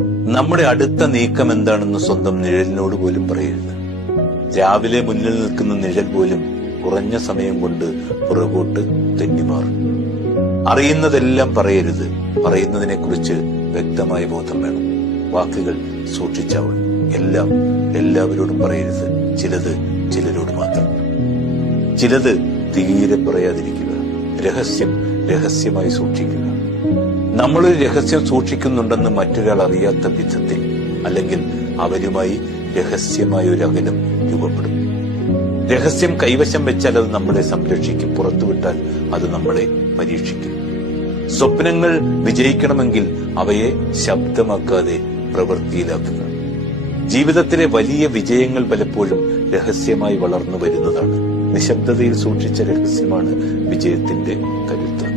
നമ്മുടെ അടുത്ത നീക്കം എന്താണെന്ന് സ്വന്തം നിഴലിനോട് പോലും പറയരുത്. രാവിലെ മുന്നിൽ നിൽക്കുന്ന നിഴൽ പോലും കുറഞ്ഞ സമയം കൊണ്ട് പുറകോട്ട് തെന്നിമാറും. അറിയുന്നതെല്ലാം പറയരുത്. പറയുന്നതിനെ കുറിച്ച് വ്യക്തമായ ബോധം വേണം. വാക്കുകൾ സൂക്ഷിച്ചാവണം. എല്ലാം എല്ലാവരോടും പറയരുത്. ചിലത് ചിലരോട് മാത്രം. ചിലത് തീരെ പറയാതിരിക്കുക. രഹസ്യം രഹസ്യമായി സൂക്ഷിക്കുക. നമ്മളൊരു രഹസ്യം സൂക്ഷിക്കുന്നുണ്ടെന്ന് മറ്റൊരാൾ അറിയാത്ത വിധത്തിൽ, അല്ലെങ്കിൽ അവരുമായി രഹസ്യമായ ഒരു അകലം രൂപപ്പെടും. രഹസ്യം കൈവശം വെച്ചാൽ അത് നമ്മളെ സംരക്ഷിക്കും. പുറത്തുവിട്ടാൽ അത് നമ്മളെ പരീക്ഷിക്കും. സ്വപ്നങ്ങൾ വിജയിക്കണമെങ്കിൽ അവയെ ശബ്ദമാക്കാതെ പ്രവൃത്തിയിലാക്കുക. ജീവിതത്തിലെ വലിയ വിജയങ്ങൾ പലപ്പോഴും രഹസ്യമായി വളർന്നു വരുന്നതാണ്. നിശബ്ദതയിൽ സൂക്ഷിച്ച രഹസ്യമാണ് വിജയത്തിന്റെ കരുത്ത്.